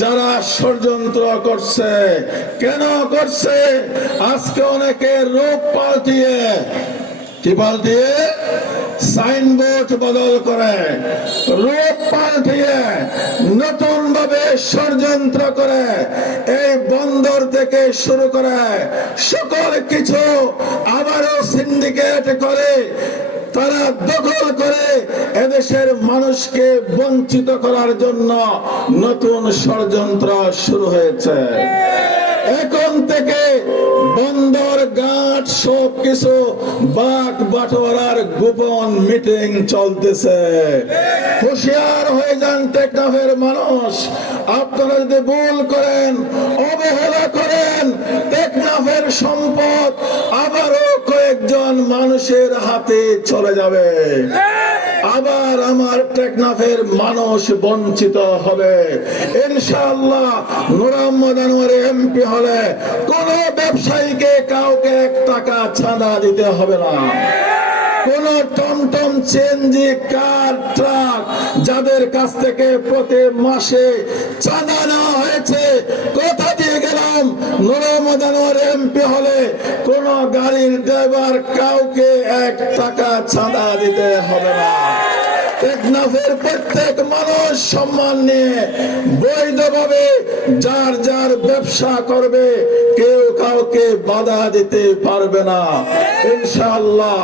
যারা ষড়যন্ত্র করছে। কেন করছে? আজকে অনেকে রূপ পাল্টিয়ে, কি পাল্টিয়ে? সাইনবোর্ড বদল করে, রূপ পাল্টিয়ে নতুন ভাবে ষড়যন্ত্র করে এই বন্দর থেকে শুরু করে সকল কিছু আবারও সিন্ডিকেট করে তারা দখল করে এদেশের মানুষকে বঞ্চিত করার জন্য নতুন ষড়যন্ত্র শুরু হয়েছে। এখন থেকে বন্দর ঘাট সবকিছু বাক বাটোয়ারার গোপন মিটিং চলতেছে। হুঁশিয়ার হয়ে যান টেকনাফের মানুষ। আপনারা যদি ভুল করেন, অবহেলা করেন, টেকনাফের সম্পদ আবারও কয়েকজন মানুষের হাতে চলে যাবে। আবার আমার টেকনাফের মানুষ বঞ্চিত হবে। ইনশাআল্লাহ নূর মোহাম্মদ আনোয়ার এমপি হলে কোন ব্যবসায়ীকে কাউকে 1 টাকা চাঁদা দিতে হবে না। কোন টমটম, সিএনজি, কার, ট্রাক যাদের কাছ থেকে প্রতি মাসে চাঁদা নেওয়া হয়েছে, কোথা দিয়ে গেলাম, নূর মোহাম্মদ আনোয়ার এমপি হলে কোন গাড়ির ড্রাইভার কাউকে 1 টাকা চাঁদা দিতে হবে না। টেকনাফের প্রত্যেক মানুষ সম্মান নিয়ে বৈধভাবে যার যার ব্যবসা করবে, কেউ কাউকে বাধা দিতে পারবে না ইনশাআল্লাহ।